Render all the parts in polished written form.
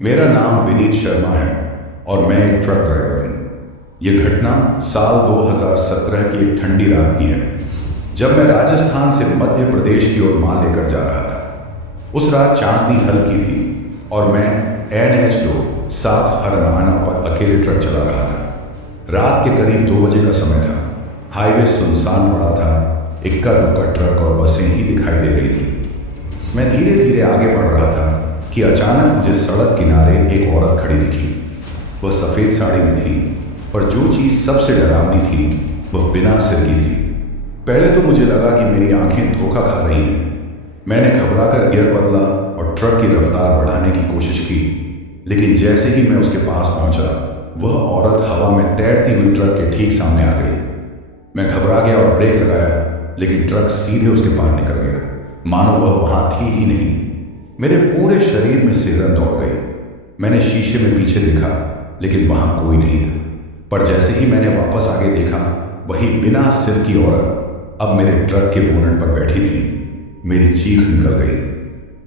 मेरा नाम विनीत शर्मा है और मैं एक ट्रक ड्राइवर हूँ। ये घटना साल 2017 की एक ठंडी रात की है, जब मैं राजस्थान से मध्य प्रदेश की ओर माल लेकर जा रहा था। उस रात चांदनी हल्की थी और मैं NH2 7 हरमाना पर अकेले ट्रक चला रहा था। रात के करीब 2 बजे का समय था। हाईवे सुनसान पड़ा था। इक्का दुक्का ट्रक और बसें ही दिखाई दे रही थी। मैं धीरे धीरे आगे बढ़ रहा था कि अचानक मुझे सड़क किनारे एक औरत खड़ी दिखी। वह सफ़ेद साड़ी में थी, पर जो चीज़ सबसे डरावनी थी वह बिना सिर की थी। पहले तो मुझे लगा कि मेरी आंखें धोखा खा रही हैं। मैंने घबराकर गियर बदला और ट्रक की रफ्तार बढ़ाने की कोशिश की, लेकिन जैसे ही मैं उसके पास पहुंचा, वह औरत हवा में तैरती हुई ट्रक के ठीक सामने आ गई। मैं घबरा गया और ब्रेक लगाया, लेकिन ट्रक सीधे उसके पार निकल गया, मानो वह वहां थी ही नहीं। मेरे पूरे शरीर में सिहरन दौड़ गई। मैंने शीशे में पीछे देखा, लेकिन वहां कोई नहीं था। पर जैसे ही मैंने वापस आगे देखा, वही बिना सिर की औरत अब मेरे ट्रक के बोनट पर बैठी थी। मेरी चीख निकल गई।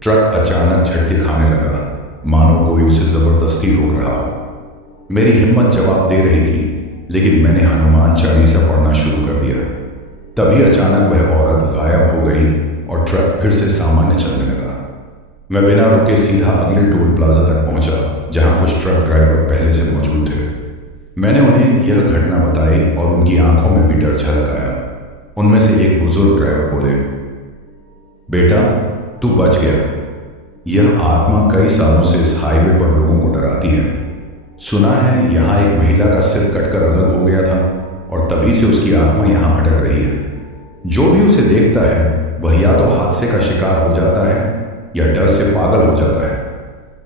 ट्रक अचानक झटके खाने लगा, मानो कोई उसे जबरदस्ती रोक रहा हो। मेरी हिम्मत जवाब दे रही थी, लेकिन मैंने हनुमान चालीसा पढ़ना शुरू कर दिया। तभी अचानक वह औरत गायब हो गई और ट्रक फिर से सामान्य चलने लगा। मैं बिना रुके सीधा अगले टोल प्लाजा तक पहुंचा, जहां कुछ ट्रक ड्राइवर पहले से मौजूद थे। मैंने उन्हें यह घटना बताई और उनकी आंखों में भी डर झलक आया। उनमें से एक बुजुर्ग ड्राइवर बोले, बेटा, तू बच गया। यह आत्मा कई सालों से इस हाईवे पर लोगों को डराती है। सुना है यहाँ एक महिला का सिर कटकर अलग हो गया था और तभी से उसकी आत्मा यहाँ भटक रही है। जो भी उसे देखता है वह या तो हादसे का शिकार हो जाता है या डर से पागल हो जाता है।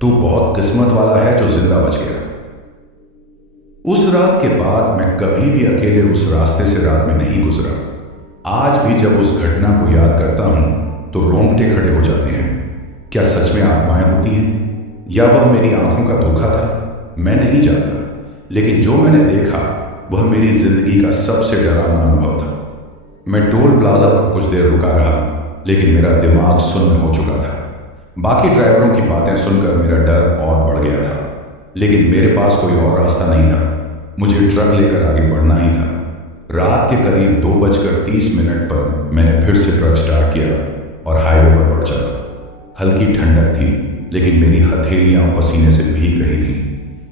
तू बहुत किस्मत वाला है जो जिंदा बच गया। उस रात के बाद मैं कभी भी अकेले उस रास्ते से रात में नहीं गुजरा। आज भी जब उस घटना को याद करता हूं तो रोंगटे खड़े हो जाते हैं। क्या सच में आत्माएं होती हैं या वह मेरी आंखों का धोखा था? मैं नहीं जानता, लेकिन जो मैंने देखा वह मेरी जिंदगी का सबसे डरावना अनुभव था। मैं टोल प्लाजा पर कुछ देर रुका रहा, लेकिन मेरा दिमाग सुन्न हो चुका था। बाकी ड्राइवरों की बातें सुनकर मेरा डर और बढ़ गया था, लेकिन मेरे पास कोई और रास्ता नहीं था। मुझे ट्रक लेकर आगे बढ़ना ही था। रात के करीब 2:30 पर मैंने फिर से ट्रक स्टार्ट किया और हाईवे पर बढ़ चला। हल्की ठंडक थी, लेकिन मेरी हथेलियां पसीने से भीग रही थी।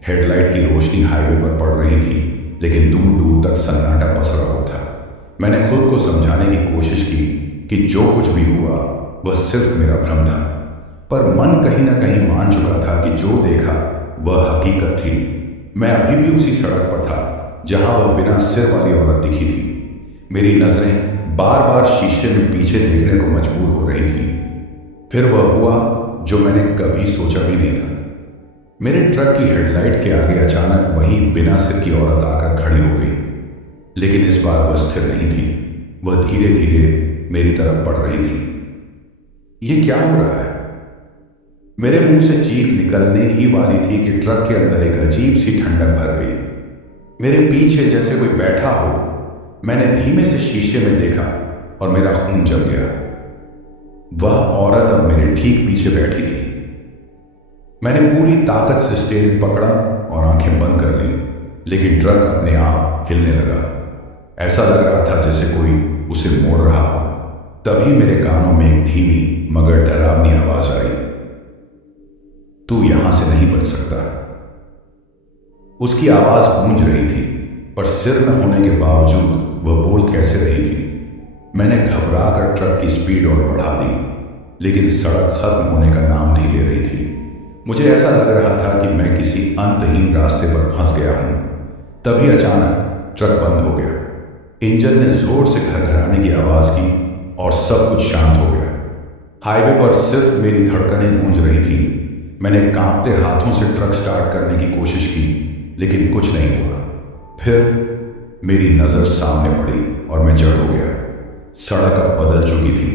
हेडलाइट की रोशनी हाईवे पर पड़ रही थी, लेकिन दूर दूर तक सन्नाटा पसरा हुआ था। मैंने खुद को समझाने की कोशिश की कि जो कुछ भी हुआ वह सिर्फ मेरा भ्रम था, पर मन कहीं ना कहीं मान चुका था कि जो देखा वह हकीकत थी। मैं अभी भी उसी सड़क पर था जहां वह बिना सिर वाली औरत दिखी थी। मेरी नजरें बार बार शीशे में पीछे देखने को मजबूर हो रही थी। फिर वह हुआ जो मैंने कभी सोचा भी नहीं था। मेरे ट्रक की हेडलाइट के आगे अचानक वही बिना सिर की औरत आकर खड़ी हो गई, लेकिन इस बार वह स्थिर नहीं थी। वह धीरे धीरे मेरी तरफ बढ़ रही थी। ये क्या हो रहा है? मेरे मुंह से चीख निकलने ही वाली थी कि ट्रक के अंदर एक अजीब सी ठंडक भर गई। मेरे पीछे जैसे कोई बैठा हो। मैंने धीमे से शीशे में देखा और मेरा खून जम गया। वह औरत अब मेरे ठीक पीछे बैठी थी। मैंने पूरी ताकत से स्टीयरिंग पकड़ा और आंखें बंद कर ली, लेकिन ट्रक अपने आप हिलने लगा। ऐसा लग रहा था जैसे कोई उसे मोड़ रहा हो। तभी मेरे कानों में एक धीमी मगर डरावनी आवाज आई, तू यहां से नहीं बच सकता। उसकी आवाज गूंज रही थी, पर सिर न होने के बावजूद वह बोल कैसे रही थी? मैंने घबरा कर ट्रक की स्पीड और बढ़ा दी, लेकिन सड़क खत्म होने का नाम नहीं ले रही थी। मुझे ऐसा लग रहा था कि मैं किसी अंतहीन रास्ते पर फंस गया हूं। तभी अचानक ट्रक बंद हो गया। इंजन ने जोर से घरघराने की आवाज की और सब कुछ शांत हो गया। हाईवे पर सिर्फ मेरी धड़कनें गूंज रही थी। मैंने कांपते हाथों से ट्रक स्टार्ट करने की कोशिश की, लेकिन कुछ नहीं हुआ। फिर मेरी नजर सामने पड़ी और मैं जड़ हो गया। सड़क अब बदल चुकी थी।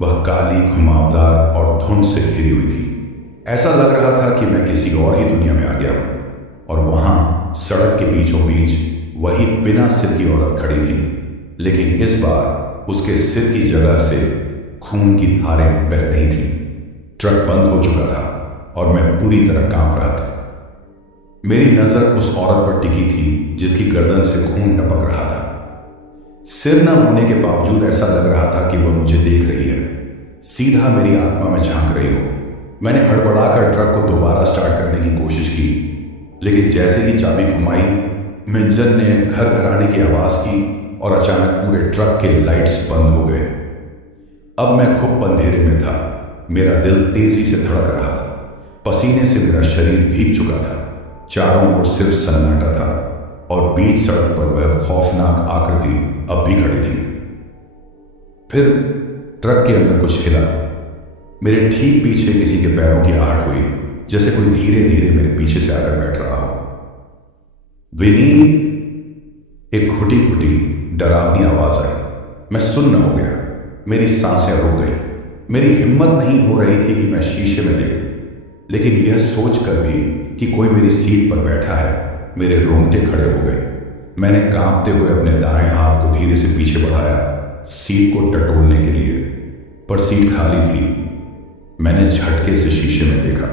वह काली, घुमावदार और धुंध से घिरी हुई थी। ऐसा लग रहा था कि मैं किसी और ही दुनिया में आ गया हूं। और वहां सड़क के बीचों बीच वही बिना सिर की औरत खड़ी थी, लेकिन इस बार उसके सिर की जगह से खून की धारें बह रही थी। ट्रक बंद हो चुका था। और मैं पूरी तरह कांप रहा था। मेरी नजर उस औरत पर टिकी थी जिसकी गर्दन से खून टपक रहा था। सिर न होने के बावजूद ऐसा लग रहा था कि वह मुझे देख रही है, सीधा मेरी आत्मा में झांक रही हो। मैंने हड़बड़ाकर ट्रक को दोबारा स्टार्ट करने की कोशिश की, लेकिन जैसे ही चाबी घुमाई, इंजन ने घर घराने की आवाज की और अचानक पूरे ट्रक के लाइट्स बंद हो गए। अब मैं घुप अंधेरे में था। मेरा दिल तेजी से धड़क रहा था, पसीने से मेरा शरीर भीग चुका था। चारों ओर सिर्फ सन्नाटा था और बीच सड़क पर वह खौफनाक आकृति अब भी खड़ी थी। फिर ट्रक के अंदर कुछ हिला। मेरे ठीक पीछे किसी के पैरों की आहट हुई, जैसे कोई धीरे धीरे मेरे पीछे से आकर बैठ रहा हो। विनीत, एक घुटी घुटी डरावनी आवाज आई। मैं सुन्न हो गया। मेरी सांसें रुक गई। मेरी हिम्मत नहीं हो रही थी कि मैं शीशे में देखूं, लेकिन यह सोचकर भी कि कोई मेरी सीट पर बैठा है, मेरे रोंगटे खड़े हो गए। मैंने कांपते हुए अपने दाएं हाथ को धीरे से पीछे बढ़ाया, सीट को टटोलने के लिए, पर सीट खाली थी। मैंने झटके से शीशे में देखा,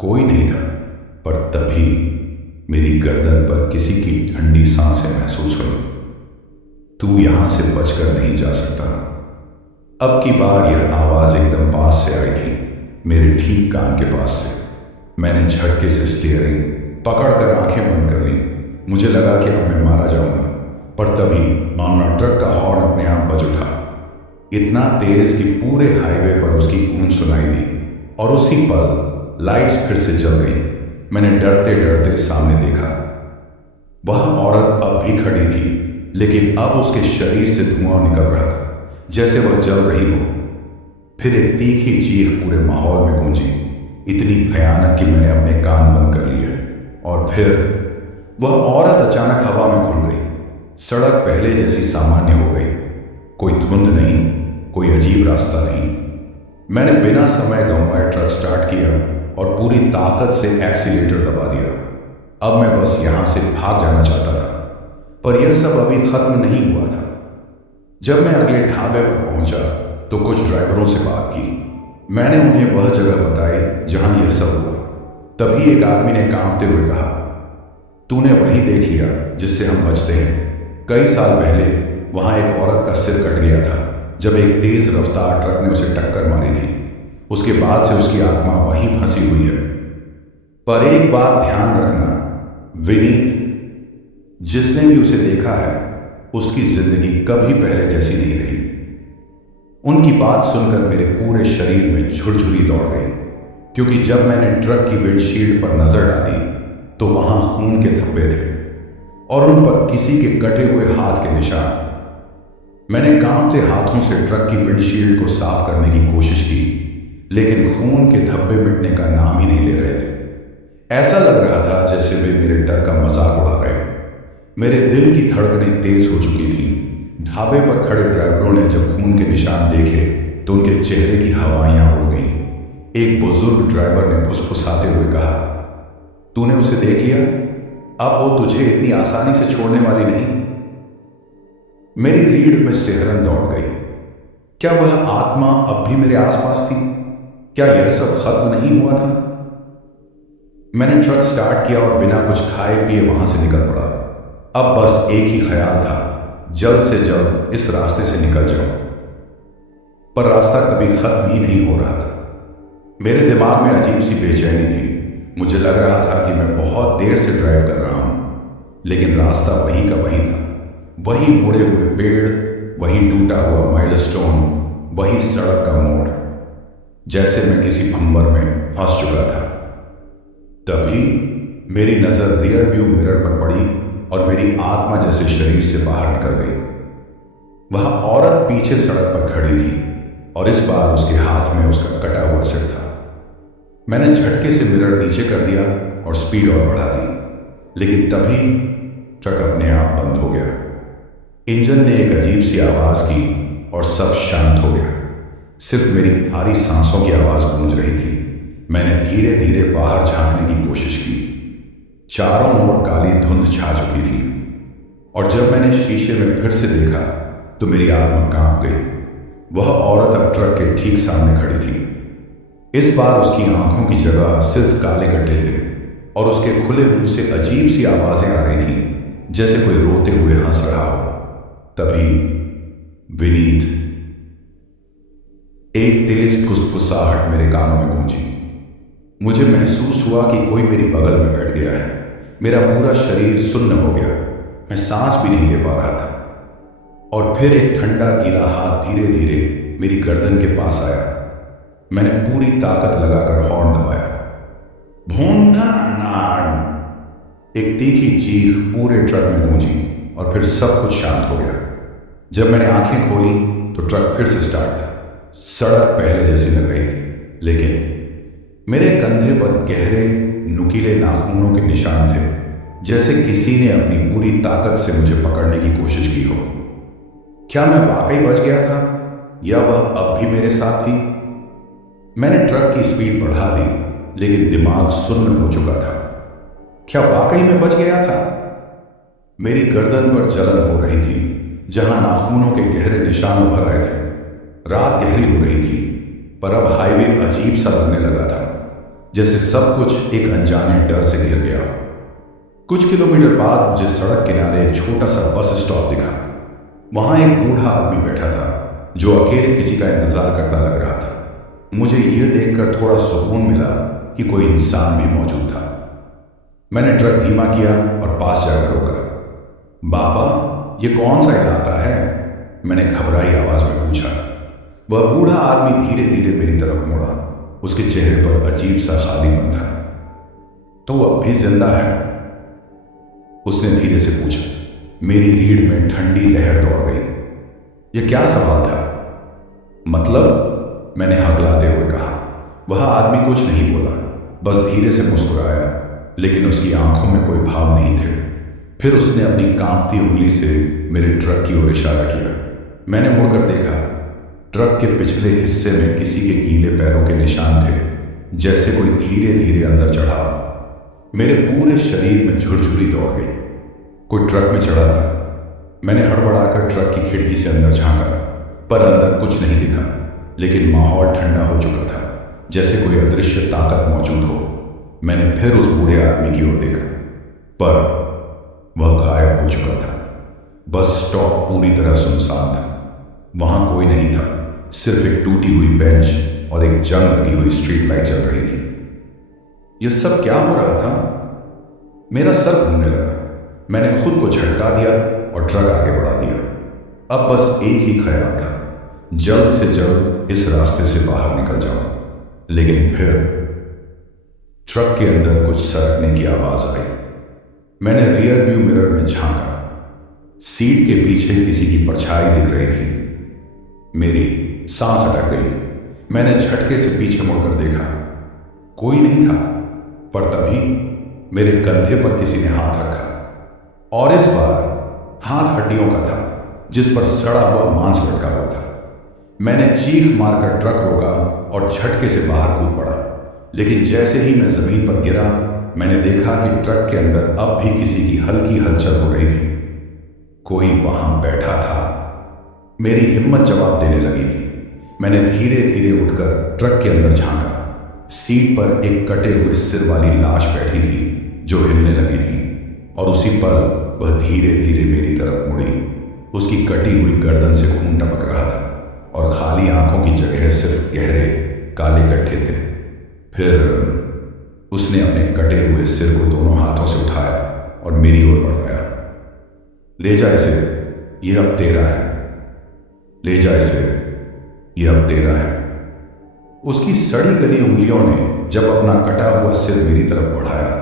कोई नहीं था, पर तभी मेरी गर्दन पर किसी की ठंडी सांसें महसूस हुई। तू यहां से बचकर नहीं जा सकता। अब की बार यह आवाज एकदम पास से आई थी, मेरे ठीक कान के पास से। मैंने झटके से स्टीयरिंग पकड़कर आंखें बंद कर ली। मुझे लगा कि अब मैं मारा जाऊंगा, पर तभी मामला ट्रक का हॉर्न अपने आप बज उठा, इतना तेज कि पूरे हाईवे पर उसकी गूंज सुनाई दी, और उसी पल लाइट्स फिर से जल गई। मैंने डरते डरते सामने देखा। वह औरत अब भी खड़ी थी, लेकिन अब उसके शरीर से धुआं निकल रहा था, जैसे वह जल रही हो। फिर एक तीखी चीख पूरे माहौल में गूंजी, इतनी भयानक कि मैंने अपने कान बंद कर लिए। और फिर वह औरत अचानक हवा में घुल गई। सड़क पहले जैसी सामान्य हो गई। कोई धुंध नहीं, कोई अजीब रास्ता नहीं। मैंने बिना समय गंवाए ट्रक स्टार्ट किया और पूरी ताकत से एक्सीलेटर दबा दिया। अब मैं बस यहां से भाग जाना चाहता था, पर यह सब अभी खत्म नहीं हुआ था। जब मैं अगले ढाबे पर पहुंचा तो कुछ ड्राइवरों से बात की। मैंने उन्हें वह जगह बताई जहां यह सब हुआ। तभी एक आदमी ने कांपते हुए कहा, तूने वही देख लिया जिससे हम बचते हैं। कई साल पहले वहां एक औरत का सिर कट गया था जब एक तेज रफ्तार ट्रक ने उसे टक्कर मारी थी। उसके बाद से उसकी आत्मा वहीं फंसी हुई है। पर एक बात ध्यान रखना विनीत, जिसने भी उसे देखा है उसकी जिंदगी कभी पहले जैसी नहीं रही। उनकी बात सुनकर मेरे पूरे शरीर में झुरझुरी दौड़ गई, क्योंकि जब मैंने ट्रक की विंडशील्ड पर नजर डाली तो वहां खून के धब्बे थे और उन पर किसी के कटे हुए हाथ के निशान। मैंने कांपते हाथों से ट्रक की विंडशील्ड को साफ करने की कोशिश की, लेकिन खून के धब्बे मिटने का नाम ही नहीं ले रहे थे। ऐसा लग रहा था जैसे वे मेरे डर का मजाक उड़ा रहे हैं। मेरे दिल की धड़कनें तेज हो चुकी थी। ढाबे पर खड़े ड्राइवरों ने जब खून के निशान देखे तो उनके चेहरे की हवाइयां उड़ गईं। एक बुजुर्ग ड्राइवर ने फुसफुसाते हुए कहा, तूने उसे देख लिया? अब वो तुझे इतनी आसानी से छोड़ने वाली नहीं। मेरी रीढ़ में सिहरन दौड़ गई। क्या वह आत्मा अब भी मेरे आसपास थी? क्या यह सब खत्म नहीं हुआ था? मैंने ट्रक स्टार्ट किया और बिना कुछ खाए पिए वहां से निकल पड़ा। अब बस एक ही ख्याल था, जल्द से जल्द इस रास्ते से निकल जाऊं। पर रास्ता कभी खत्म ही नहीं हो रहा था। मेरे दिमाग में अजीब सी बेचैनी थी। मुझे लग रहा था कि मैं बहुत देर से ड्राइव कर रहा हूं, लेकिन रास्ता वहीं का वहीं था। वही मुड़े हुए पेड़, वही टूटा हुआ माइलस्टोन, वही सड़क का मोड़, जैसे मैं किसी भंवर में फंस चुका था। तभी मेरी नजर रियर व्यू मिरर पर पड़ी और मेरी आत्मा जैसे शरीर से बाहर निकल गई। वह औरत पीछे सड़क पर खड़ी थी और इस बार उसके हाथ में उसका कटा हुआ सिर था। मैंने झटके से मिरर नीचे कर दिया और स्पीड और बढ़ा दी, लेकिन तभी ट्रक अपने आप बंद हो गया। इंजन ने एक अजीब सी आवाज की और सब शांत हो गया। सिर्फ मेरी भारी सांसों की आवाज गूंज रही थी। मैंने धीरे धीरे बाहर झांकने की कोशिश की। चारों ओर काली धुंध छा चुकी थी और जब मैंने शीशे में फिर से देखा तो मेरी आत्मा कांप गई। वह औरत अब ट्रक के ठीक सामने खड़ी थी। इस बार उसकी आंखों की जगह सिर्फ काले गड्ढे थे और उसके खुले मुंह से अजीब सी आवाजें आ रही थीं, जैसे कोई रोते हुए हंस रहा हो। तभी विनीत, एक तेज फुसफुसाहट मेरे कानों में गूंजी। मुझे महसूस हुआ कि कोई मेरी बगल में बैठ गया है। मेरा पूरा शरीर सुन्न हो गया, मैं सांस भी नहीं ले पा रहा था। और फिर एक ठंडा गीला हाथ धीरे धीरे मेरी गर्दन के पास आया। मैंने पूरी ताकत लगाकर हॉर्न दबाया। भूंना नान! एक तीखी चीख पूरे ट्रक में गूंजी और फिर सब कुछ शांत हो गया। जब मैंने आंखें खोली तो ट्रक फिर से स्टार्ट था। सड़क पहले जैसी लग रही थी, लेकिन मेरे कंधे पर गहरे नुकीले नाखूनों के निशान थे, जैसे किसी ने अपनी पूरी ताकत से मुझे पकड़ने की कोशिश की हो। क्या मैं वाकई बच गया था या वह अब भी मेरे साथ थी? मैंने ट्रक की स्पीड बढ़ा दी, लेकिन दिमाग सुन्न हो चुका था। क्या वाकई मैं बच गया था? मेरी गर्दन पर जलन हो रही थी, जहां नाखूनों के गहरे निशान उभर आए थे। रात गहरी हो रही थी, पर अब हाईवे अजीब सा लगने लगा था, जैसे सब कुछ एक अनजाने डर से घिर गया हो। कुछ किलोमीटर बाद मुझे सड़क किनारे एक छोटा सा बस स्टॉप दिखा। वहां एक बूढ़ा आदमी बैठा था, जो अकेले किसी का इंतजार करता लग रहा था। मुझे यह देखकर थोड़ा सुकून मिला कि कोई इंसान भी मौजूद था। मैंने ट्रक धीमा किया और पास जाकर रोका। बाबा, ये कौन सा इलाका है? मैंने घबराई आवाज में पूछा। वह बूढ़ा आदमी धीरे धीरे मेरी तरफ मुड़ा। उसके चेहरे पर अजीब सा खालीपन था। तो अब भी जिंदा है? उसने धीरे से पूछा। मेरी रीढ़ में ठंडी लहर दौड़ गई। यह क्या सवाल था? मतलब, मैंने हकलाते हुए कहा। वह आदमी कुछ नहीं बोला, बस धीरे से मुस्कुराया, लेकिन उसकी आंखों में कोई भाव नहीं थे। फिर उसने अपनी कांपती उंगली से मेरे ट्रक की ओर इशारा किया। मैंने मुड़कर देखा। ट्रक के पिछले हिस्से में किसी के गीले पैरों के निशान थे, जैसे कोई धीरे धीरे अंदर चढ़ा। मेरे पूरे शरीर में झुरझुरी दौड़ गई। कोई ट्रक में चढ़ा था। मैंने हड़बड़ाकर ट्रक की खिड़की से अंदर झांका, पर अंदर कुछ नहीं दिखा, लेकिन माहौल ठंडा हो चुका था, जैसे कोई अदृश्य ताकत मौजूद हो। मैंने फिर उस बूढ़े आदमी की ओर देखा, पर वह गायब हो चुका था। बस स्टॉप पूरी तरह सुनसान था। वहां कोई नहीं था, सिर्फ एक टूटी हुई बेंच और एक जंग लगी हुई स्ट्रीट लाइट जल रही थी। यह सब क्या हो रहा था? मेरा सर घूमने लगा। मैंने खुद को झटका दिया और ट्रक आगे बढ़ा दिया। अब बस एक ही ख्याल था, जल्द से जल्द इस रास्ते से बाहर निकल जाऊं। लेकिन फिर ट्रक के अंदर कुछ सरकने की आवाज आई। मैंने रियर व्यू मिरर में झांका। सीट के पीछे किसी की परछाई दिख रही थी। मेरी सांस अटक गई। मैंने झटके से पीछे मुड़कर देखा। कोई नहीं था, पर तभी मेरे कंधे पर किसी ने हाथ रखा, और इस बार हाथ हड्डियों का था, जिस पर सड़ा हुआ मांस लटका हुआ था। मैंने चीख मारकर ट्रक रोका और झटके से बाहर कूद पड़ा। लेकिन जैसे ही मैं जमीन पर गिरा, मैंने देखा कि ट्रक के अंदर अब भी किसी की हल्की हलचल हो रही थी। कोई वहां बैठा था। मेरी हिम्मत जवाब देने लगी थी। मैंने धीरे धीरे उठकर ट्रक के अंदर झांका। सीट पर एक कटे हुए सिर वाली लाश बैठी थी, जो हिलने लगी थी, और उसी पल वह धीरे धीरे मेरी तरफ मुड़ी। उसकी कटी हुई गर्दन से खून टपक रहा था, और खाली आंखों की जगह सिर्फ गहरे काले गड्ढे थे। फिर उसने अपने कटे हुए सिर को दोनों हाथों से उठाया और मेरी ओर बढ़ाया। ले जा इसे, यह अब तेरा है। ले जा इसे, यह अब तेरा है। उसकी सड़ी गली उंगलियों ने जब अपना कटा हुआ सिर मेरी तरफ बढ़ाया,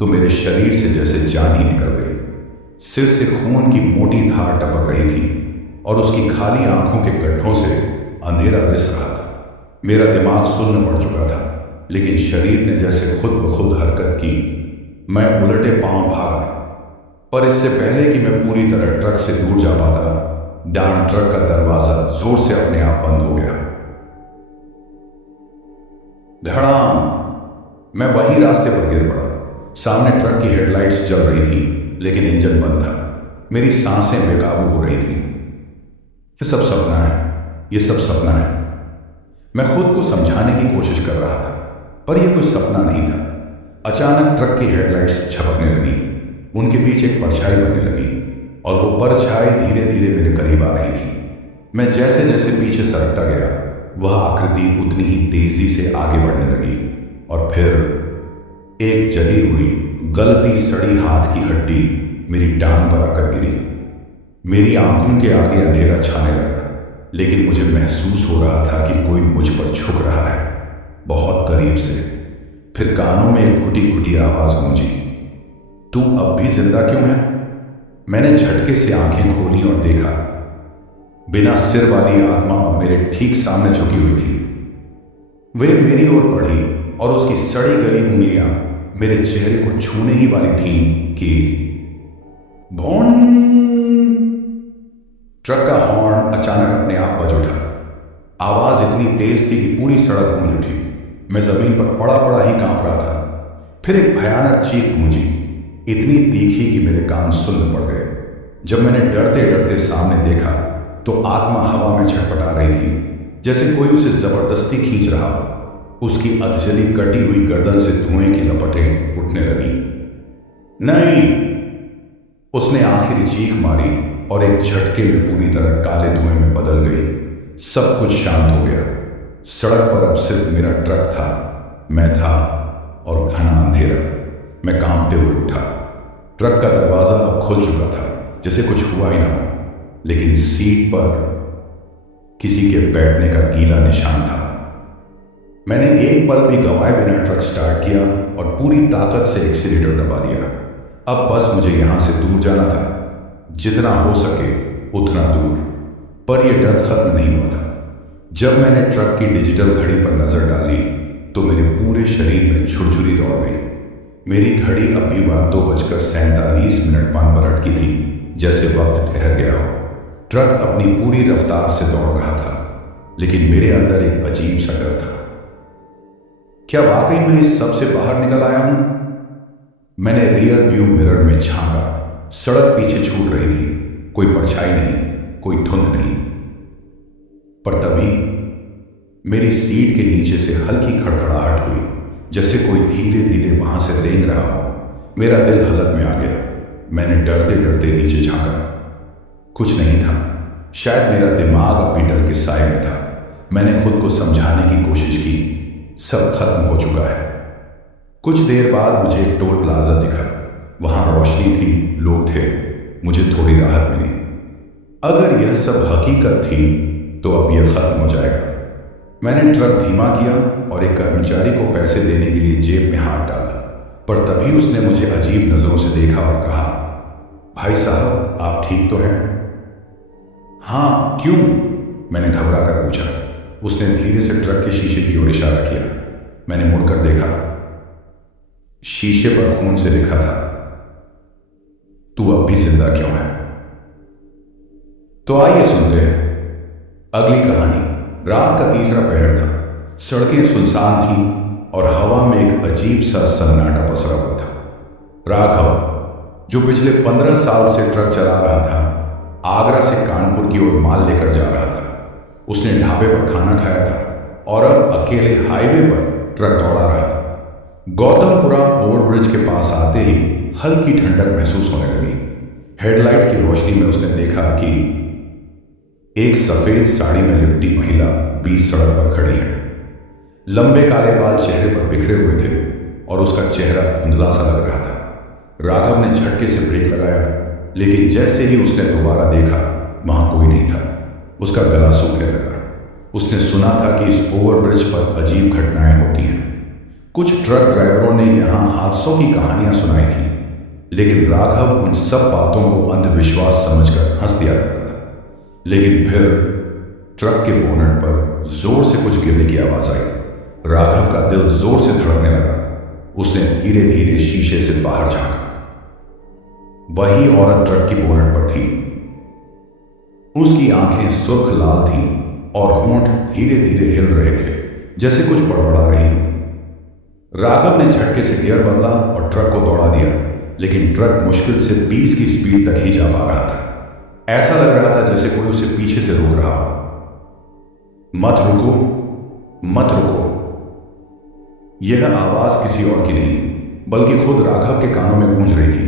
तो मेरे शरीर से जैसे जान ही निकल गई। सिर से खून की मोटी धार टपक रही थी, और उसकी खाली आंखों के गड्ढों से अंधेरा रिस रहा था। मेरा दिमाग सुन्न पड़ चुका था, लेकिन शरीर ने जैसे खुद ब खुद हरकत की। मैं उलटे पांव भागा, पर इससे पहले कि मैं पूरी तरह ट्रक से दूर जा पाता, डाउन ट्रक का दरवाजा जोर से अपने आप बंद हो गया। धड़ाम! मैं वही रास्ते पर गिर पड़ा। सामने ट्रक की हेडलाइट्स जल रही थी, लेकिन इंजन बंद था। मेरी सांसें बेकाबू हो रही थी। ये सब सपना है, ये सब सपना है। मैं खुद को समझाने की कोशिश कर रहा था, पर यह कोई सपना नहीं था। अचानक ट्रक की हेडलाइट्स झपकने लगी, उनके बीच एक परछाई बनने लगी और वो परछाई धीरे धीरे मेरे करीब आ रही थी। मैं जैसे जैसे पीछे सरकता गया, वह आकृति उतनी ही तेजी से आगे बढ़ने लगी और फिर एक जली हुई गलती सड़ी हाथ की हड्डी मेरी टांग पर आकर गिरी। मेरी आंखों के आगे अंधेरा छाने लगा, लेकिन मुझे महसूस हो रहा था कि कोई मुझ पर झुक रहा है, बहुत करीब से। फिर कानों में एक घुटी घुटी आवाज गूंजी, तू अब भी जिंदा क्यों है? मैंने झटके से आंखें खोली और देखा, बिना सिर वाली आत्मा मेरे ठीक सामने झुकी हुई थी। वे मेरी ओर बढ़ी और उसकी सड़ी गली उंगलियां मेरे चेहरे को छूने ही वाली थीं कि भौन। ट्रक का हॉर्न अचानक अपने आप बज उठा। आवाज इतनी तेज थी कि पूरी सड़क गूंज उठी। मैं जमीन पर पड़ा पड़ा ही कांप रहा था। फिर एक भयानक चीख गूंजी, इतनी तीखी कि मेरे कान सुन्न पड़ गए। जब मैंने डरते डरते सामने देखा तो आत्मा हवा में छटपटा रही थी, जैसे कोई उसे जबरदस्ती खींच रहा हो। उसकी अधजली कटी हुई गर्दन से धुएं की लपटें उठने लगी। नहीं! उसने आखिरी चीख मारी और एक झटके में पूरी तरह काले धुएं में बदल गई। सब कुछ शांत हो गया। सड़क पर अब सिर्फ मेरा ट्रक था, मैं था और घना अंधेरा। मैं कांपते हुए उठा। ट्रक का दरवाजा अब खुल चुका था, जैसे कुछ हुआ ही ना हो, लेकिन सीट पर किसी के बैठने का गीला निशान था। मैंने एक पल भी गंवाए बिना ट्रक स्टार्ट किया और पूरी ताकत से एक्सीलेटर दबा दिया। अब बस मुझे यहां से दूर जाना था, जितना हो सके उतना दूर। पर यह डर खत्म नहीं हुआ था। जब मैंने ट्रक की डिजिटल घड़ी पर नजर डाली तो मेरे पूरे शरीर में झुरझुरी दौड़ गई। मेरी घड़ी अब भी 2:47 पन पर अटकी थी, जैसे वक्त ठहर गया हो। ट्रक अपनी पूरी रफ्तार से दौड़ रहा था, लेकिन मेरे अंदर एक अजीब सा डर था। क्या वाकई मैं इस सब से बाहर निकल आया हूं? मैंने रियर व्यू मिरर में झांका। सड़क पीछे छूट रही थी, कोई परछाई नहीं, कोई धुंध नहीं। पर तभी मेरी सीट के नीचे से हल्की खड़खड़ाहट हुई, जैसे कोई धीरे धीरे वहां से रेंग रहा हो। मेरा दिल हलक में आ गया। मैंने डरते डरते नीचे झांका। कुछ नहीं था। शायद मेरा दिमाग अब भी डर के साए में था। मैंने खुद को समझाने की कोशिश की, सब खत्म हो चुका है। कुछ देर बाद मुझे एक टोल प्लाजा दिखा। वहां रोशनी थी, लोग थे। मुझे थोड़ी राहत मिली। अगर यह सब हकीकत थी तो अब यह खत्म हो जाएगा। मैंने ट्रक धीमा किया और एक कर्मचारी को पैसे देने के लिए जेब में हाथ डाला, पर तभी उसने मुझे अजीब नजरों से देखा और कहा, भाई साहब, आप ठीक तो हैं? हाँ, क्यों? मैंने घबरा कर पूछा। उसने धीरे से ट्रक के शीशे की ओर इशारा किया। मैंने मुड़कर देखा। शीशे पर खून से लिखा था, तू अब भी जिंदा क्यों है? तो आइए सुनते हैं अगली कहानी। रात का तीसरा पहर था। सड़कें सुनसान थीं और हवा में एक अजीब सा सन्नाटा पसरा हुआ था। राघव, जो पिछले 15 साल से ट्रक चला रहा था, आगरा से कानपुर की ओर माल लेकर जा रहा था। उसने ढाबे पर खाना खाया था और अब अकेले हाईवे पर ट्रक दौड़ा रहा था। गौतमपुरा ओवरब्रिज के पास आते ही हल्की ठंडक महसूस होने लगी। हेडलाइट की रोशनी में उसने देखा कि एक सफेद साड़ी में लिपटी महिला बीच सड़क पर खड़ी है। लंबे काले बाल चेहरे पर बिखरे हुए थे और उसका चेहरा धुंधला सा लग रहा था। राघव ने झटके से ब्रेक लगाया, लेकिन जैसे ही उसने दोबारा देखा, वहां कोई नहीं था। उसका गला सूखने लगा। उसने सुना था कि इस ओवरब्रिज पर अजीब घटनाएं होती हैं। कुछ ट्रक ड्राइवरों ने यहां हादसों की कहानियां सुनाई थी, लेकिन राघव उन सब बातों को अंधविश्वास समझकर हंस दिया करता था। लेकिन फिर ट्रक के बोनट पर जोर से कुछ गिरने की आवाज आई। राघव का दिल जोर से धड़कने लगा। उसने धीरे धीरे शीशे से बाहर झांका। वही औरत ट्रक की बोनट पर थी। उसकी आंखें सुर्ख लाल थीं और होंठ धीरे धीरे हिल रहे थे, जैसे कुछ बड़बड़ा रही हो। राघव ने झटके से गियर बदला और ट्रक को दौड़ा दिया, लेकिन ट्रक मुश्किल से 20 की स्पीड तक ही जा पा रहा था। ऐसा लग रहा था जैसे कोई उसे पीछे से रोक रहा हो। मत रुको, मत रुको। यह आवाज किसी और की नहीं बल्कि खुद राघव के कानों में गूंज रही थी।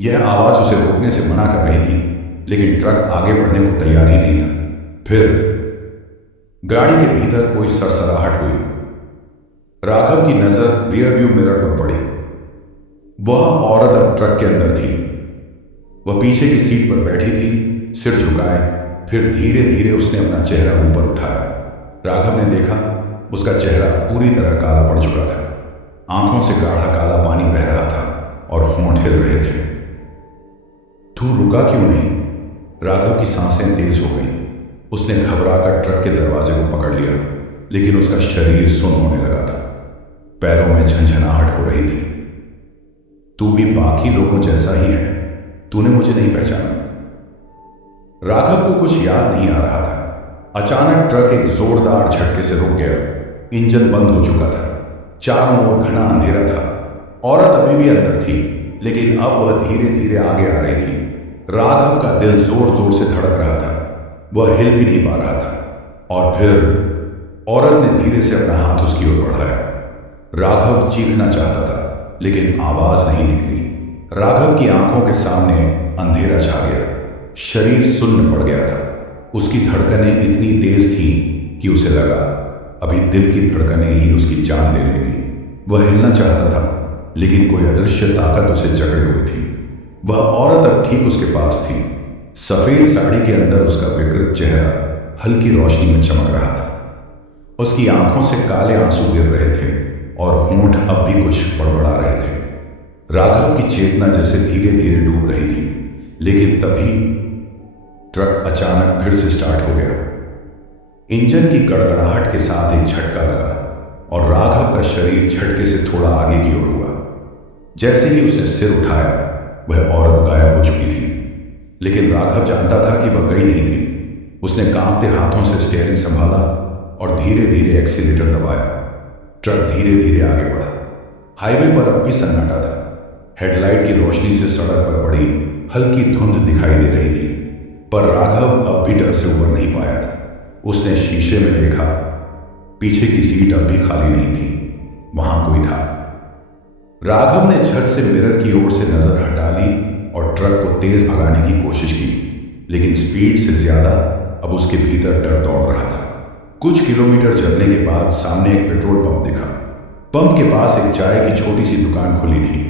यह आवाज उसे रोकने से मना कर रही थी, लेकिन ट्रक आगे बढ़ने को तैयार ही नहीं था। फिर गाड़ी के भीतर कोई सरसराहट हुई। राघव की नजर रियर व्यू मिरर पर पड़ी। वह औरत अब ट्रक के अंदर थी। वह पीछे की सीट पर बैठी थी, सिर झुकाए। फिर धीरे धीरे उसने अपना चेहरा ऊपर उठाया। राघव ने देखा उसका चेहरा पूरी तरह काला पड़ चुका था। आंखों से गाढ़ा काला पानी बह रहा था और होंठ हिल रहे थे। तू रुका क्यों नहीं? राघव की सांसें तेज हो गईं। उसने घबराकर ट्रक के दरवाजे को पकड़ लिया, लेकिन उसका शरीर सुन्न होने लगा था। पैरों में झंझनाहट हो रही थी। तू भी बाकी लोगों जैसा ही है, तूने मुझे नहीं पहचाना। राघव को कुछ याद नहीं आ रहा था। अचानक ट्रक एक जोरदार झटके से रुक गया। इंजन बंद हो चुका था। चारों ओर घना अंधेरा था। औरत अभी भी अंदर थी, लेकिन अब वह धीरे धीरे आगे आ रही थी। राघव का दिल जोर जोर से धड़क रहा था। वह हिल भी नहीं पा रहा था। और फिर औरत ने धीरे से अपना हाथ उसकी ओर बढ़ाया। राघव चीखना चाहता था, लेकिन आवाज नहीं निकली। राघव की आंखों के सामने अंधेरा छा गया। शरीर सुन्न पड़ गया था। उसकी धड़कनें इतनी तेज थीं कि उसे लगा अभी दिल की धड़कनें ही उसकी जान ले लेंगी। वह हिलना चाहता था, लेकिन कोई अदृश्य ताकत उसे जकड़े हुई थी। वह औरत अब ठीक उसके पास थी। सफेद साड़ी के अंदर उसका विकृत चेहरा हल्की रोशनी में चमक रहा था। उसकी आंखों से काले आंसू गिर रहे थे और होंठ अब भी कुछ बड़बड़ा रहे थे। राघव की चेतना जैसे धीरे धीरे डूब रही थी, लेकिन तभी ट्रक अचानक फिर से स्टार्ट हो गया। इंजन की गड़गड़ाहट के साथ एक झटका लगा और राघव का शरीर झटके से थोड़ा आगे की ओर हुआ। जैसे ही उसने सिर उठाया, वह औरत गायब हो चुकी थी। लेकिन राघव जानता था कि वह गई नहीं थी। उसने कांपते हाथों से स्टीयरिंग संभाला और धीरे धीरे एक्सीलेटर दबाया। ट्रक धीरे धीरे आगे बढ़ा। हाईवे पर अब भी सन्नाटा था। हेडलाइट की रोशनी से सड़क पर बड़ी हल्की धुंध दिखाई दे रही थी, पर राघव अब भी डर से उबर नहीं पाया था। उसने शीशे में देखा, पीछे की सीट अब भी खाली नहीं थी। वहां कोई था। राघव ने झट से मिरर की ओर से नजर हटा ली और ट्रक को तेज भगाने की कोशिश की, लेकिन स्पीड से ज्यादा अब उसके भीतर डर दौड़ रहा था। कुछ किलोमीटर चलने के बाद सामने एक पेट्रोल पंप दिखा। पंप के पास एक चाय की छोटी सी दुकान खुली थी।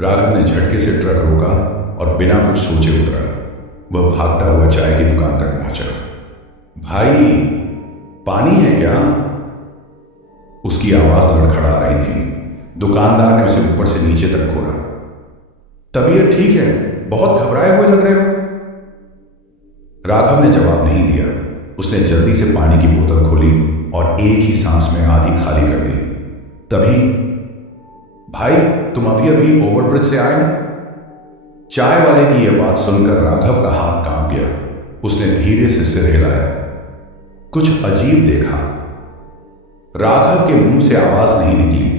राघव ने झटके से ट्रक रोका और बिना कुछ सोचे उतरा। वह भागता हुआ चाय की दुकान तक पहुंचा। भाई, पानी है क्या? उसकी आवाज लड़खड़ा रही थी। दुकानदार ने उसे ऊपर से नीचे तक घूरा। तबीयत ठीक है? बहुत घबराए हुए लग रहे हो। राघव ने जवाब नहीं दिया। उसने जल्दी से पानी की बोतल खोली और एक ही सांस में आधी खाली कर दी। तभी, भाई तुम अभी अभी ओवरब्रिज से आए हो? चाय वाले की यह बात सुनकर राघव का हाथ कांप गया। उसने धीरे से सिर हिलाया। कुछ अजीब देखा। राघव के मुंह से आवाज नहीं निकली।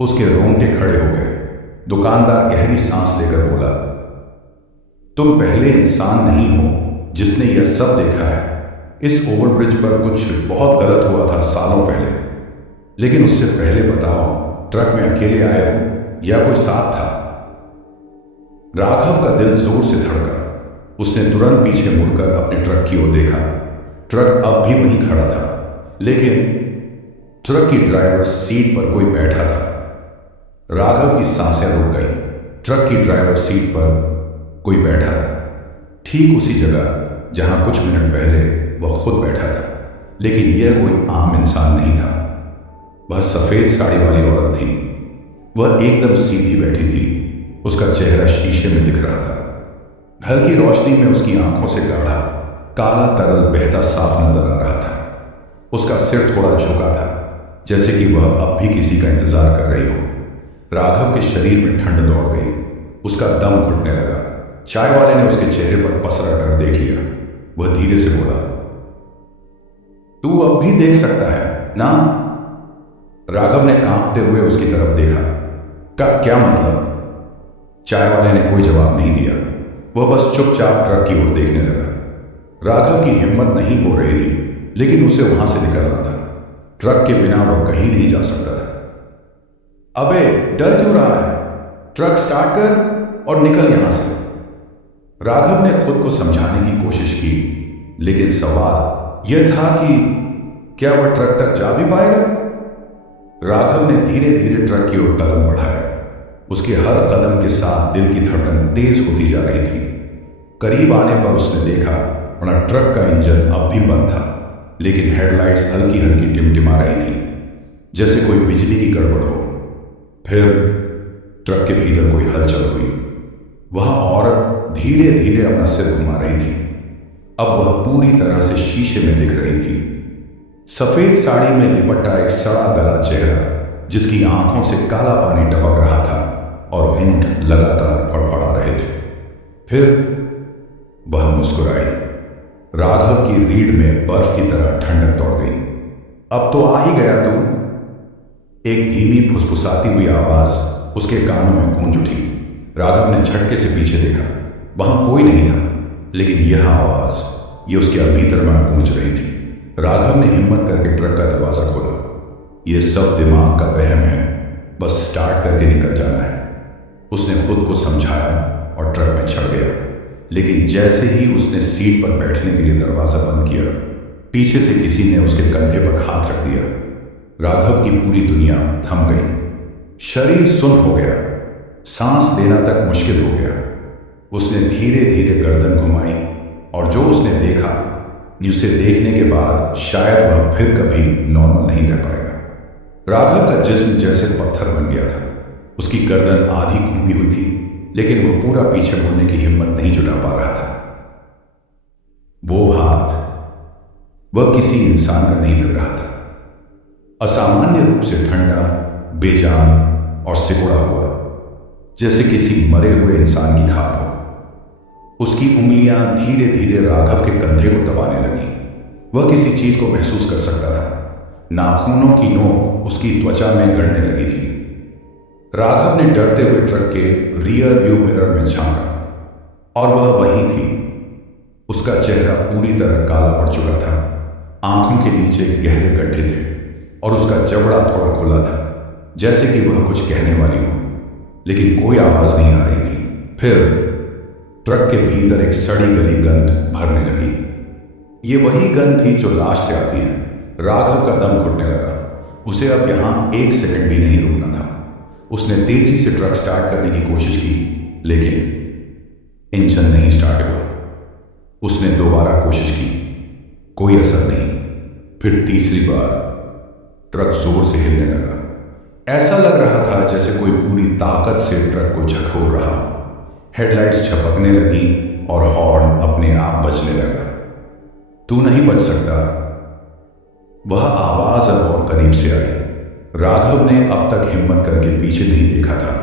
उसके रोंगटे खड़े हो गए। दुकानदार गहरी सांस लेकर बोला, तुम पहले इंसान नहीं हो जिसने यह सब देखा है। इस ओवरब्रिज पर कुछ बहुत गलत हुआ था सालों पहले, लेकिन उससे पहले बताओ, ट्रक में अकेले आए हो या कोई साथ था? राघव का दिल जोर से धड़का। उसने तुरंत पीछे मुड़कर अपने ट्रक की ओर देखा। ट्रक अब भी वहीं खड़ा था, लेकिन ट्रक की ड्राइवर सीट पर कोई बैठा था। राघव की सांसें रुक गई। ट्रक की ड्राइवर सीट पर कोई बैठा था, ठीक उसी जगह जहां कुछ मिनट पहले वह खुद बैठा था। लेकिन यह कोई आम इंसान नहीं था। वह सफेद साड़ी वाली औरत थी। वह एकदम सीधी बैठी थी। उसका चेहरा शीशे में दिख रहा था। हल्की रोशनी में उसकी आंखों से गाढ़ा काला तरल बहता साफ नजर आ रहा था। उसका सिर थोड़ा झुका था, जैसे कि वह अब भी किसी का इंतजार कर रही हो। राघव के शरीर में ठंड दौड़ गई। उसका दम घुटने लगा। चाय वाले ने उसके चेहरे पर पसरा डर देख लिया। वह धीरे से बोला, तू अब भी देख सकता है ना? राघव ने कांपते हुए उसकी तरफ देखा। क्या मतलब? चाय वाले ने कोई जवाब नहीं दिया। वह बस चुपचाप ट्रक की ओर देखने लगा। राघव की हिम्मत नहीं हो रही थी, लेकिन उसे वहां से निकलना था। ट्रक के बिना वो कहीं नहीं जा सकता था। अबे डर क्यों रहा है? ट्रक स्टार्ट कर और निकल यहां से। राघव ने खुद को समझाने की कोशिश की, लेकिन सवाल यह था कि क्या वह ट्रक तक जा भी पाएगा? राघव ने धीरे धीरे ट्रक की ओर कदम बढ़ाया। उसके हर कदम के साथ दिल की धड़कन तेज होती जा रही थी। करीब आने पर उसने देखा वरना ट्रक का इंजन अब भी बंद था, लेकिन हेडलाइट्स हल्की हल्की टिमटिमा रही थी, जैसे कोई बिजली की गड़बड़ हो। फिर ट्रक के भीतर कोई हलचल हुई। वह औरत धीरे धीरे अपना सिर घुमा रही थी। अब वह पूरी तरह से शीशे में दिख रही थी। सफेद साड़ी में लिपटा एक सड़ा गला चेहरा, जिसकी आंखों से काला पानी टपक रहा था और होंठ लगातार फड़फड़ा रहे थे। फिर वह मुस्कुराई। राघव की रीढ़ में बर्फ की तरह ठंडक दौड़ गई। अब तो आ ही गया तू। एक धीमी फुसफुसाती हुई आवाज उसके कानों में गूंज उठी। राघव ने झटके से पीछे देखा। वहां कोई नहीं था, लेकिन यह आवाज ये उसके भीतर में गूंज रही थी। राघव ने हिम्मत करके ट्रक का दरवाजा खोला। यह सब दिमाग का वहम है, बस स्टार्ट करके निकल जाना है, उसने खुद को समझाया और ट्रक में चढ़ गया। लेकिन जैसे ही उसने सीट पर बैठने के लिए दरवाजा बंद किया, पीछे से किसी ने उसके कंधे पर हाथ रख दिया। राघव की पूरी दुनिया थम गई। शरीर सुन्न हो गया, सांस लेना तक मुश्किल हो गया। उसने धीरे धीरे गर्दन घुमाई और जो उसने देखा, उसे देखने के बाद शायद वह फिर कभी नॉर्मल नहीं रह पाएगा। राघव का जिस्म जैसे पत्थर बन गया था। उसकी गर्दन आधी घूमी हुई थी, लेकिन वो पूरा पीछे मुड़ने की हिम्मत नहीं जुटा पा रहा था। वो हाथ वह किसी इंसान का नहीं लग रहा था। असामान्य रूप से ठंडा, बेजान और सिकुड़ा हुआ, जैसे किसी मरे हुए इंसान की खाल हो। उसकी उंगलियां धीरे धीरे राघव के कंधे को दबाने लगीं। वह किसी चीज को महसूस कर सकता था। नाखूनों की नोक उसकी त्वचा में गड़ने लगी थी। राघव ने डरते हुए ट्रक के रियर व्यू मिरर में झांका और वह वहीं थी। उसका चेहरा पूरी तरह काला पड़ चुका था। आंखों के नीचे गहरे गड्ढे थे और उसका जबड़ा थोड़ा खुला था, जैसे कि वह कुछ कहने वाली हो, लेकिन कोई आवाज नहीं आ रही थी। फिर ट्रक के भीतर एक सड़ी गली गंध भरने लगी। ये वही गंध थी जो लाश से आती है। राघव का दम घुटने लगा। उसे अब यहां एक सेकंड भी नहीं रुकना था। उसने तेजी से ट्रक स्टार्ट करने की कोशिश की, लेकिन इंजन नहीं स्टार्ट हुआ। उसने दोबारा कोशिश की, कोई असर नहीं। फिर तीसरी बार ट्रक जोर से हिलने लगा। ऐसा लग रहा था जैसे कोई पूरी ताकत से ट्रक को झकझोर रहा हो। हेडलाइट्स छपकने लगी और हॉर्न अपने आप बजने लगा। तू नहीं बच सकता। वह आवाज अब और करीब से आई। राघव ने अब तक हिम्मत करके पीछे नहीं देखा था,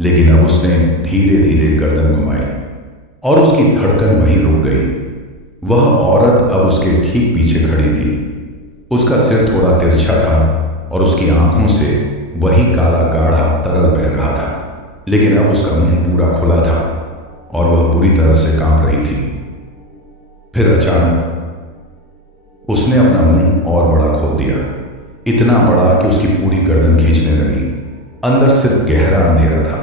लेकिन अब उसने धीरे धीरे गर्दन घुमाई और उसकी धड़कन वहीं रुक गई। वह औरत अब उसके ठीक पीछे खड़ी थी। उसका सिर थोड़ा तिरछा था और उसकी आंखों से वही काला गाढ़ा तरल बह रहा था, लेकिन अब उसका मुंह पूरा खुला था और वह बुरी तरह से कांप रही थी। फिर अचानक उसने अपना मुंह और बड़ा खोल दिया, इतना बड़ा कि उसकी पूरी गर्दन खींचने लगी। अंदर सिर्फ गहरा अंधेरा था।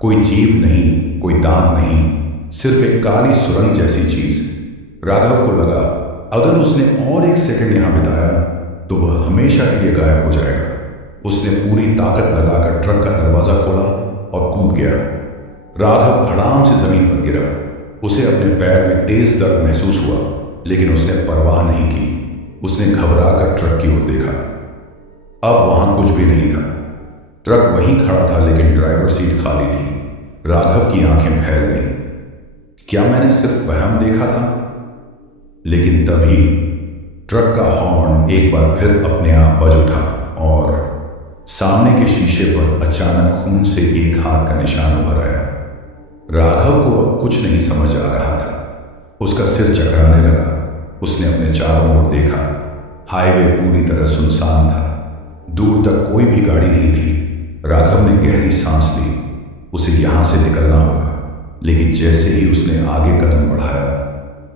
कोई जीभ नहीं, कोई दांत नहीं, सिर्फ एक काली सुरंग जैसी चीज। राघव को लगा अगर उसने और एक सेकंड यहां बिताया तो वह हमेशा के लिए गायब हो जाएगा। उसने पूरी ताकत लगाकर ट्रक का दरवाजा खोला और कूद गया। राघव धड़ाम से जमीन पर गिरा। उसे अपने पैर में तेज दर्द महसूस हुआ, लेकिन उसने परवाह नहीं की। उसने घबराकर ट्रक की ओर देखा। अब वहां कुछ भी नहीं था। ट्रक वहीं खड़ा था, लेकिन ड्राइवर सीट खाली थी। राघव की आंखें फैल गईं। क्या मैंने सिर्फ वहम देखा था? लेकिन तभी ट्रक का हॉर्न एक बार फिर अपने आप बज उठा और सामने के शीशे पर अचानक खून से एक हाथ का निशान उभर आया। राघव को अब कुछ नहीं समझ आ रहा था। उसका सिर चकराने लगा। उसने अपने चारों ओर देखा। हाईवे पूरी तरह सुनसान था। दूर तक कोई भी गाड़ी नहीं थी। राघव ने गहरी सांस ली। उसे यहां से निकलना होगा, लेकिन जैसे ही उसने आगे कदम बढ़ाया,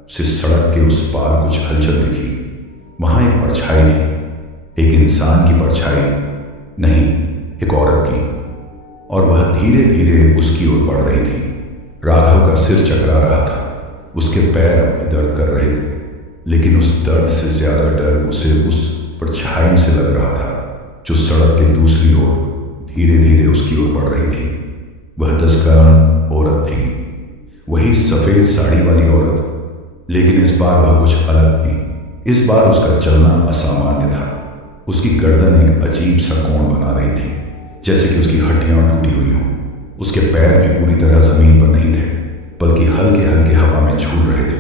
उसे सड़क के उस पार कुछ हलचल दिखी। वहां एक परछाई थी। एक इंसान की परछाई नहीं, एक औरत की, और वह धीरे धीरे उसकी ओर बढ़ रही थी। राघव का सिर चकरा रहा था, उसके पैर अब भी दर्द कर रहे थे, लेकिन उस दर्द से ज्यादा डर उसे उस परछाई से लग रहा था जो सड़क के दूसरी ओर धीरे धीरे उसकी ओर बढ़ रही थी। वह दस्तान औरत थी, वही सफेद साड़ी वाली औरत, लेकिन इस बार वह कुछ अलग थी। इस बार उसका चलना असामान्य था। उसकी गर्दन एक अजीब सा कोण बना रही थी, जैसे कि उसकी हड्डियां टूटी हुई हों। उसके पैर भी पूरी तरह जमीन पर नहीं थे, बल्कि हल्के हल्के हवा में झूल रहे थे।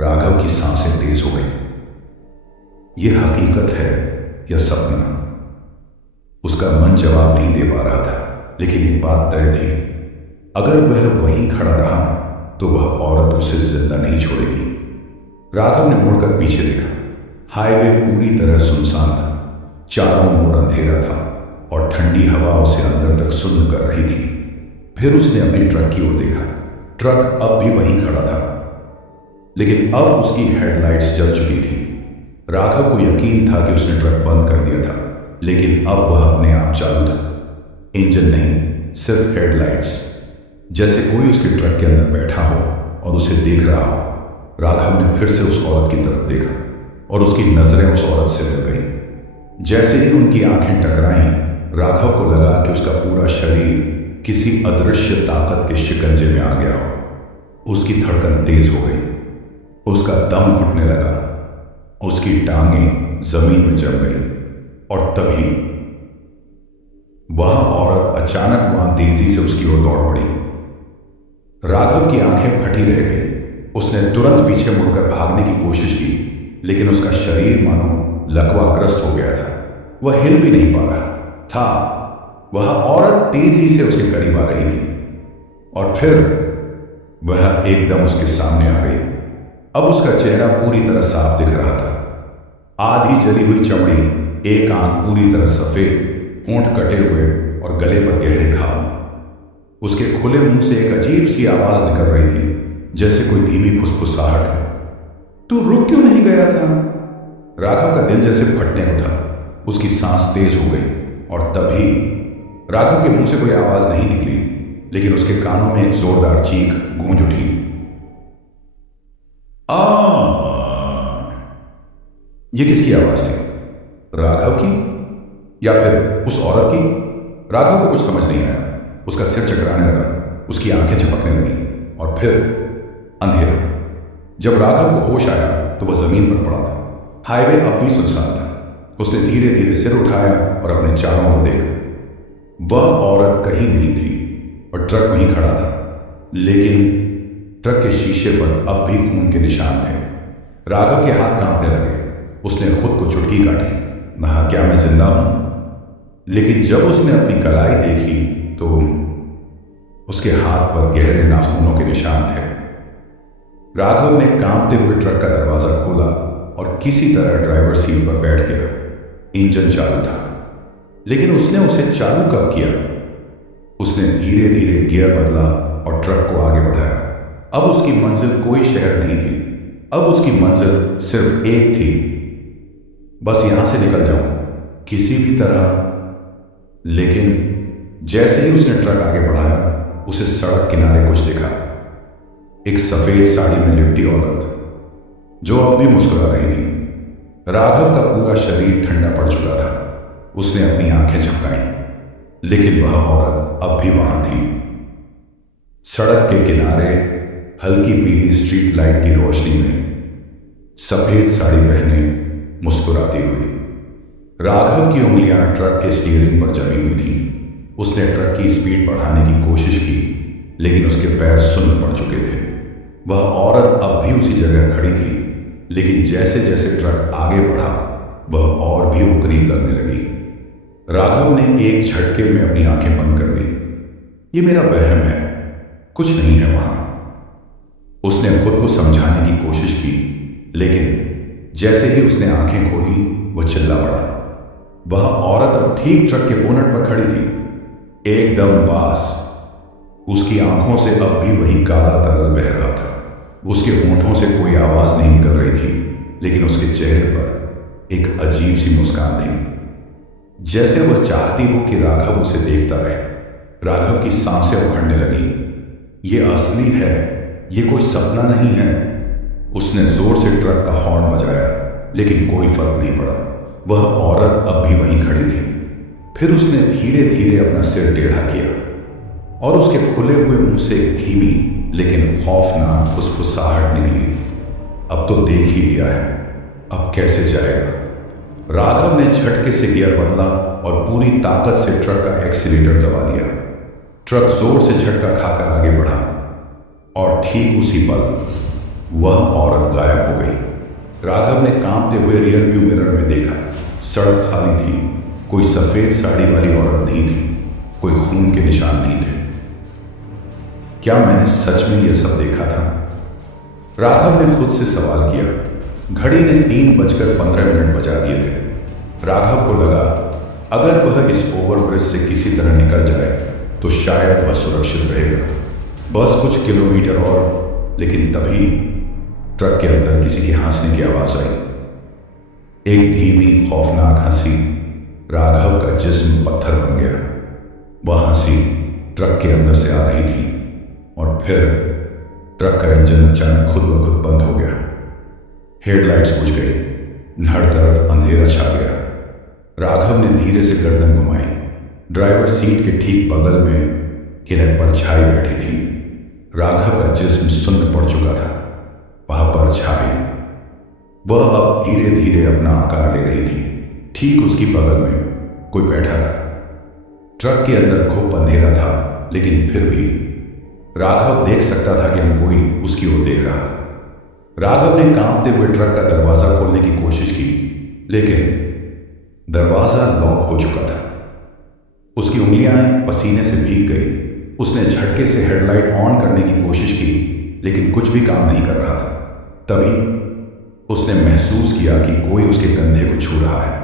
राघव की सांसें तेज हो गई। यह हकीकत है या सपना? उसका मन जवाब नहीं दे पा रहा था, लेकिन एक बात तय थी, अगर वह वहीं खड़ा रहा तो वह औरत उसे जिंदा नहीं छोड़ेगी। राघव ने मुड़कर पीछे देखा। हाईवे पूरी तरह सुनसान था, चारों ओर अंधेरा था और ठंडी हवा उसे अंदर तक सुन्न कर रही थी। फिर उसने अपने ट्रक की ओर देखा। ट्रक अब भी वहीं खड़ा था, लेकिन अब उसकी हेडलाइट्स जल चुकी थी। राघव को यकीन था कि उसने ट्रक बंद कर दिया था, लेकिन अब वह अपने आप चालू था। इंजन नहीं, सिर्फ हेडलाइट्स, जैसे कोई उसके ट्रक के अंदर बैठा हो और उसे देख रहा हो। राघव ने फिर से उस औरत की तरफ देखा और उसकी नजरें उस औरत से मिल गईं। जैसे ही उनकी आंखें टकराईं, राघव को लगा कि उसका पूरा शरीर किसी अदृश्य ताकत के शिकंजे में आ गया हो। उसकी धड़कन तेज हो गई, उसका दम घुटने लगा, उसकी टांगें जमीन में जम गई। और तभी वह औरत अचानक वहां तेजी से उसकी ओर दौड़ पड़ी। राघव की आंखें फटी रह गई। उसने तुरंत पीछे मुड़कर भागने की कोशिश की, लेकिन उसका शरीर मानो लकवाग्रस्त हो गया था। वह हिल भी नहीं पा रहा था। वह औरत तेजी से उसके करीब आ रही थी और फिर वह एकदम उसके सामने आ गई। अब उसका चेहरा पूरी तरह साफ दिख रहा था। आधी जली हुई चमड़ी, एक आंख पूरी तरह सफेद, होंठ कटे हुए और गले पर गहरे घाव। उसके खुले मुंह से एक अजीब सी आवाज निकल रही थी, जैसे कोई धीमी फुसफुसाहट है। तू रुक क्यों नहीं गया था? राघव का दिल जैसे फटने को था। उसकी सांस तेज हो गई और तभी राघव के मुंह से कोई आवाज नहीं निकली, लेकिन उसके कानों में एक जोरदार चीख गूंज उठी। ये किसकी आवाज थी? राघव की या फिर उस औरत की? राघव को कुछ समझ नहीं आया। उसका सिर चकराने लगा, उसकी आंखें झपकने लगी और फिर अंधेरा। जब राघव को होश आया तो वह जमीन पर पड़ा था। हाईवे अब भी सुनसान था। उसने धीरे धीरे सिर उठाया और अपने चारों ओर देखा। वह औरत कहीं नहीं थी और ट्रक वहीं खड़ा था, लेकिन ट्रक के शीशे पर अब भी खून के निशान थे। राघव के हाथ कांपने लगे। उसने खुद को चुटकी काटी, कहा, क्या मैं जिंदा हूं? लेकिन जब उसने अपनी कलाई देखी तो उसके हाथ पर गहरे नाखूनों के निशान थे। राघव ने कांपते हुए ट्रक का दरवाजा खोला और किसी तरह ड्राइवर सीट पर बैठ गया। इंजन चालू था, लेकिन उसने उसे चालू कब किया? उसने धीरे धीरे गियर बदला और ट्रक को आगे बढ़ाया। अब उसकी मंजिल कोई शहर नहीं थी, अब उसकी मंजिल सिर्फ एक थी, बस यहां से निकल जाऊं किसी भी तरह। लेकिन जैसे ही उसने ट्रक आगे बढ़ाया, उसे सड़क किनारे कुछ दिखा। एक सफेद साड़ी में लिपटी औरत जो अब भी मुस्कुरा रही थी। राघव का पूरा शरीर ठंडा पड़ चुका था। उसने अपनी आंखें झपकाईं, लेकिन वह औरत अब भी वहां थी। सड़क के किनारे हल्की पीली स्ट्रीट लाइट की रोशनी में, सफेद साड़ी पहने मुस्कुराती हुई। राघव की उंगलियां ट्रक के स्टीयरिंग पर जमी हुई थी। उसने ट्रक की स्पीड बढ़ाने की कोशिश की, लेकिन उसके पैर सुन्न पड़ चुके थे। वह औरत अब भी उसी जगह खड़ी थी, लेकिन जैसे जैसे ट्रक आगे बढ़ा, वह और भी वो करीब लगने लगी। राघव ने एक झटके में अपनी आंखें बंद कर ली। ये मेरा वहम है, कुछ नहीं है वहां। उसने खुद को समझाने की कोशिश की, लेकिन जैसे ही उसने आंखें खोली, वह चिल्ला पड़ा। वह औरत अब ठीक ट्रक के बोनट पर खड़ी थी, एकदम पास। उसकी आंखों से अब भी वही काला तरल बह रहा था। उसके होंठों से कोई आवाज नहीं निकल रही थी, लेकिन उसके चेहरे पर एक अजीब सी मुस्कान थी, जैसे वह चाहती हो कि राघव उसे देखता रहे। राघव की सांसें उखड़ने लगी। ये असली है, ये कोई सपना नहीं है। उसने जोर से ट्रक का हॉर्न बजाया, लेकिन कोई फर्क नहीं पड़ा। वह औरत अब भी वहीं खड़ी थी। फिर उसने धीरे धीरे अपना सिर टेढ़ा किया और उसके खुले हुए मुंह से एक धीमी लेकिन खौफनाक फुसफुसाहट निकली। अब तो देख ही लिया है, अब कैसे जाएगा? राघव ने झटके से गियर बदला और पूरी ताकत से ट्रक का एक्सीलेटर दबा दिया। ट्रक जोर से झटका खाकर आगे बढ़ा और ठीक उसी पल वह औरत गायब हो गई। राघव ने कांपते हुए रियर व्यू मिरर में देखा। सड़क खाली थी। कोई सफेद साड़ी वाली औरत नहीं थी, कोई खून के निशान नहीं थे। क्या मैंने सच में यह सब देखा था? राघव ने खुद से सवाल किया। घड़ी ने 3:15 बजा दिए थे। राघव को लगा अगर वह इस ओवरब्रिज से किसी तरह निकल जाए तो शायद वह सुरक्षित रहेगा। बस कुछ किलोमीटर और, लेकिन तभी ट्रक के अंदर किसी के हंसने की आवाज आई। एक धीमी खौफनाक हंसी। राघव का जिस्म पत्थर बन गया। वह हंसी ट्रक के अंदर से आ रही थी और फिर ट्रक का इंजन अचानक खुद ब खुद बंद हो गया। हेडलाइट्स बुझ गई। हर तरफ अंधेरा छा गया। राघव ने धीरे से गर्दन घुमाई। ड्राइवर सीट के ठीक बगल में किरण परछाई बैठी थी। राघव का जिस्म सुन्न पड़ चुका था। वह परछाई, वह अब धीरे धीरे अपना आकार ले रही थी। ठीक उसकी बगल में कोई बैठा था। ट्रक के अंदर घुप अंधेरा था, लेकिन फिर भी राघव देख सकता था कि कोई उसकी ओर देख रहा था। राघव ने कांपते हुए ट्रक का दरवाजा खोलने की कोशिश की, लेकिन दरवाजा लॉक हो चुका था। उसकी उंगलियां पसीने से भीग गई। उसने झटके से हेडलाइट ऑन करने की कोशिश की, लेकिन कुछ भी काम नहीं कर रहा था। तभी उसने महसूस किया कि कोई उसके कंधे को छू रहा है।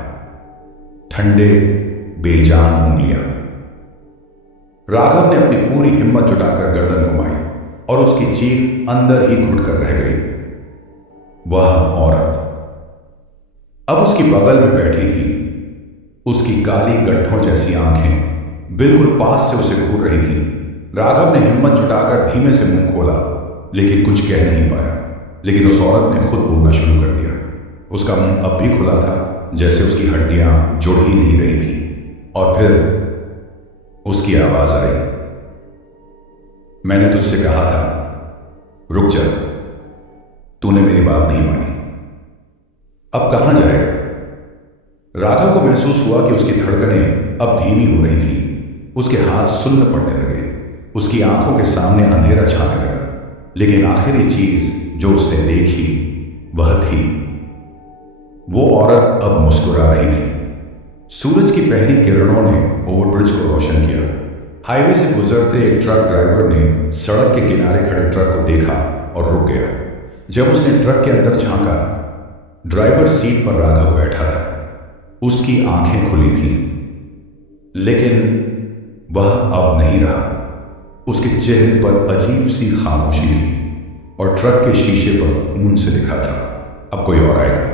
ठंडे बेजान उंगलियां। राघव ने अपनी पूरी हिम्मत जुटाकर गर्दन घुमाई और उसकी चीख अंदर ही घुटकर रह गई। वह औरत अब उसकी बगल में बैठी थी। उसकी काली गड्ढों जैसी आंखें बिल्कुल पास से उसे घूर रही थी। राघव ने हिम्मत जुटाकर धीमे से मुंह खोला, लेकिन कुछ कह नहीं पाया। लेकिन उस औरत ने खुद बोलना शुरू कर दिया। उसका मुंह अब भी खुला था, जैसे उसकी हड्डियां जुड़ ही नहीं रही थी। और फिर उसकी आवाज आई, मैंने तुझसे कहा था, रुक जा। तूने मेरी बात नहीं मानी। अब कहां जाएगा? राघव को महसूस हुआ कि उसकी धड़कनें अब धीमी हो रही थी। उसके हाथ सुन्न पड़ने लगे। उसकी आंखों के सामने अंधेरा छाने लगा। लेकिन आखिरी चीज जो उसने देखी वह थी, वो औरत अब मुस्कुरा रही थी। सूरज की पहली किरणों ने ओवरब्रिज को रोशन किया। हाईवे से गुजरते एक ट्रक ड्राइवर ने सड़क के किनारे खड़े ट्रक को देखा और रुक गया। जब उसने ट्रक के अंदर झांका, ड्राइवर सीट पर राघव बैठा था। उसकी आंखें खुली थीं, लेकिन वह अब नहीं रहा। उसके चेहरे पर अजीब सी खामोशी थी और ट्रक के शीशे पर खून से लिखा था, अब कोई और आएगा।